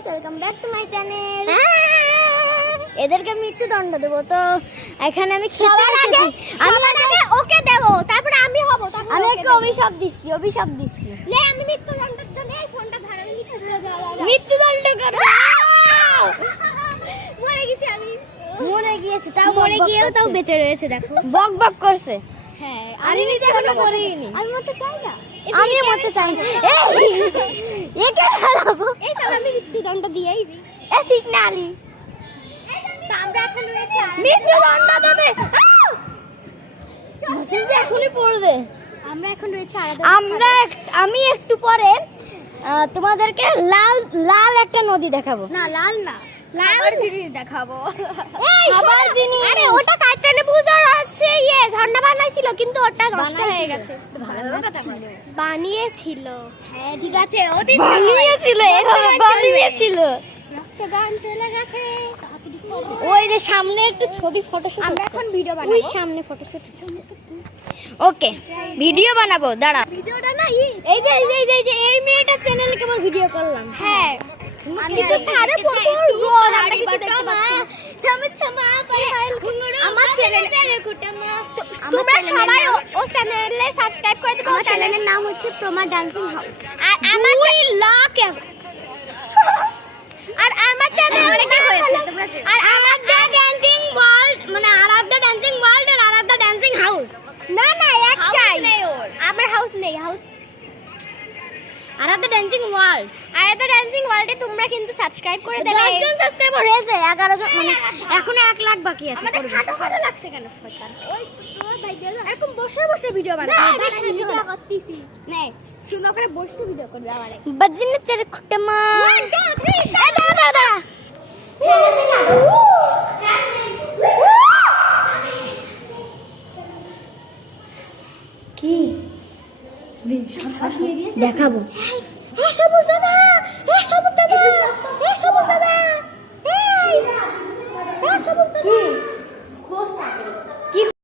Guys, welcome back to my channel. এদেরকে মৃত্যুদণ্ড দেব, তো এখানে আমি খেতে এসেছি। আমি ওকে দেব, তারপরে আমি হব। আমি একটা অভিশাপ দিচ্ছি। নে, আমি মৃত্যুদণ্ডের জন্য এই ফোনটা ধরে মৃত্যুদণ্ড করব। মরে গিয়েছি, তাও মরে গিয়েও তাও বেঁচে রয়েছে। দেখো, বক বক করছে। হ্যাঁ, আমি এখনো মরিনি। আমি মরতে চাই না। আমি মরতে চাই না। একে হারাবো। এই সালা আমি মৃত্যুদণ্ড দিয়েই দিই। এ সিগনালি। আমরা এখন রয়েছে মৃত্যুদণ্ড দেবে। মসিন যে এখনই পড়বে। আমরা এখন রয়েছে আমি একটু পরে তোমাদেরকে লাল একটা নদী দেখাবো। না, লাল না, খাবার জিনিস দেখাবো। খাবার জিনিস। আরে ওটা কাটতে পূজার আছে ঝর্ণা বানাইছিল, কিন্তু ওটা নষ্ট হয়ে গেছে। ভালোভাবে কথা বলো। বানিয়েছিল। হ্যাঁ, ঠিক আছে। বানিয়েছিল। রক্তগান চলে গেছে। ওই যে সামনে একটু ছবি ফটোশুট। আমরা এখন ভিডিও বানাবো। ওই সামনে ফটোশুট হচ্ছে। ওকে, ভিডিও বানাবো। দাঁড়া, ভিডিওটা না এই যে এই মেয়েটার চ্যানেলে কেবল ভিডিও করলাম। হ্যাঁ, আমি তো তারে প্রচুর গোল আর কিছু দেখতে পাচ্ছি। আমার চ্যানেলে তোমরা সবাই ও চ্যানেলে সাবস্ক্রাইব করে দিও। আমার চ্যানেলের নাম হচ্ছে প্রমা ডান্সিং হাউস। আর আমার 2 লাখ। আর আমার চ্যানেলে কি হয়েছে তোমরা জানো? আর আরাধ্যা ডান্সিং ওয়ার্ল্ড, মানে আরাধ্যা ডান্সিং ওয়ার্ল্ড আর আরাধ্যা ডান্সিং হাউস। না একটাই। আমার হাউস নেই, হাউস আরাধ্যা ডান্সিং ওয়ার্ল্ড। আরাধ্যা ডান্সিং ওয়ার্ল্ডে তোমরা কিন্তু সাবস্ক্রাইব করে দেবে। 10 জন সাবস্ক্রাইবার হয়েছে, 11 জন, মানে এখনো 1 লাখ বাকি আছে। আমাদের খাটো লাগছে কেন শয়তান? ওই তোমার ভাই এরকম বসে ভিডিও বানাবে। ভিডিও করতেছি। নে, তুমি ওখানে বসে ভিডিও করবে। আমারে বাজিনে চেরে খুটমা 1 2 3 দাঁড়া কি দেখাবো। সবুজ দাদা, সবুজ দাদা, সবুজ